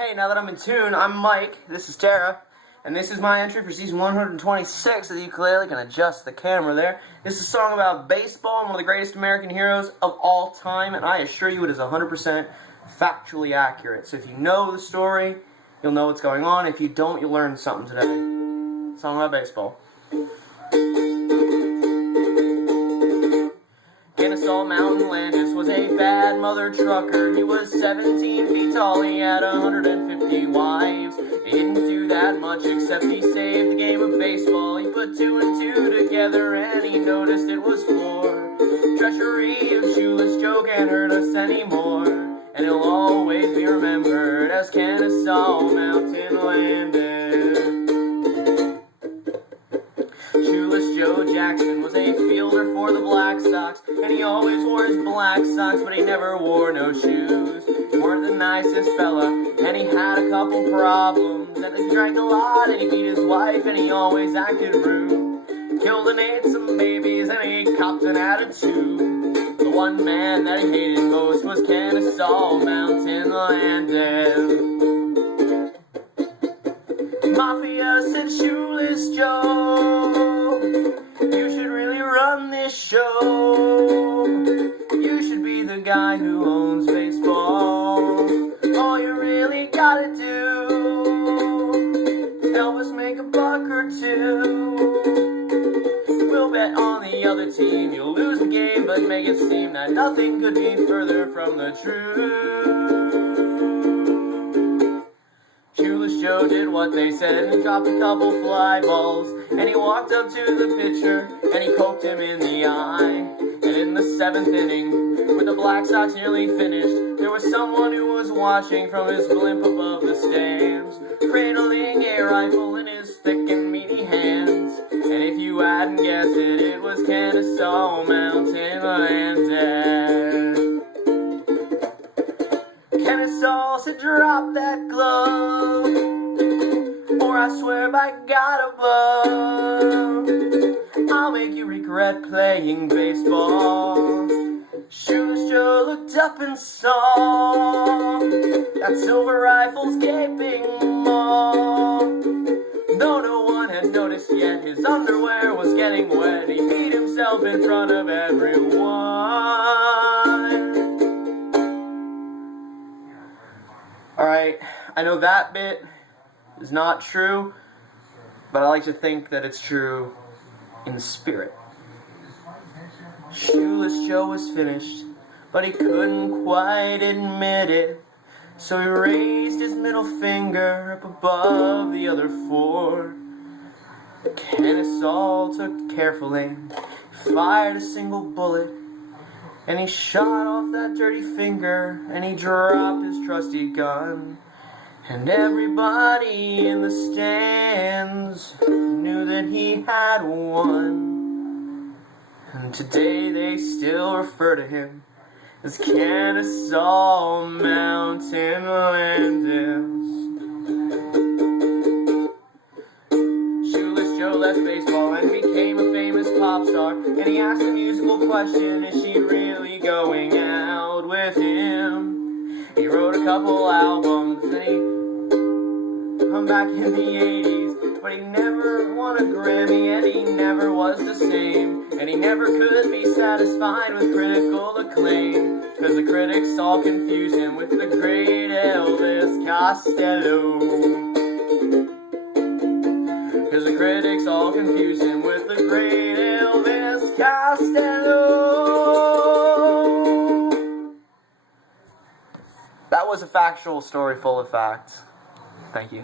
Hey, now that I'm in tune, I'm Mike, this is Tara, and this is my entry for season 126 of the Ukulele. Can adjust the camera there. This is a song about baseball and one of the greatest American heroes of all time, and I assure you it is 100% factually accurate. So if you know the story, you'll know what's going on. If you don't, you'll learn something today. Song about baseball. Kenesaw Mountain Landis was a bad mother trucker. He was 17 feet tall, he had 150 wives. He didn't do that much except he saved the game of baseball. He put two and two together and he noticed it was four. Treachery of Shoeless Joe can't hurt us anymore, and he'll always be remembered as Kenesaw Mountain Landis. Shoeless Joe Jackson was a fielder for the Black Sox, and he always wore his black socks, but he never wore no shoes. He weren't the nicest fella, and he had a couple problems, and he drank a lot, and he beat his wife, and he always acted rude. Killed and ate some babies, and he copped an attitude. The one man that he hated most was Kenesaw Mountain Landis. Mafia said, Shoeless Joe, you should really run this show. You should be the guy who owns baseball. All you really gotta do, help us make a buck or two. We'll bet on the other team you'll lose the game, but make it seem that nothing could be further from the truth. Shoeless Joe did what they said, and he dropped a couple fly balls, and he walked up to the pitcher, and he poked him in the eye. And in the 7th inning, with the Black Sox nearly finished, there was someone who was watching from his blimp above the stands, cradling a rifle in his thick and meaty hands. And if you hadn't guessed it, it was Kenesaw Mountain Landis. Kenesaw said, drop that glove, or I swear by God above, I'll make you regret playing baseball. Shoeless Joe looked up and saw that silver rifle's gaping maw. Though no one had noticed yet, his underwear was getting wet. He beat himself in front of everyone. Alright, I know that bit is not true, but I like to think that it's true in the spirit. Shoeless Joe was finished, but he couldn't quite admit it, so he raised his middle finger up above the other four. Kenesaw took careful aim, fired a single bullet, and he shot off that dirty finger, and he dropped his trusty gun. And everybody in the stands knew that he had won. And today they still refer to him as Kenesaw Mountain Landis. Shoeless Joe left baseball and became a famous pop star, and he asked a musical question, is she really going out with him? He wrote a couple albums and he come back in the 80s, but he never won a Grammy, and he never was the same, and he never could be satisfied with critical acclaim, cause the critics all confuse him with the great Elvis Costello. Cause the critics all confuse him with the great Elvis Costello. That was a factual story full of facts. Thank you.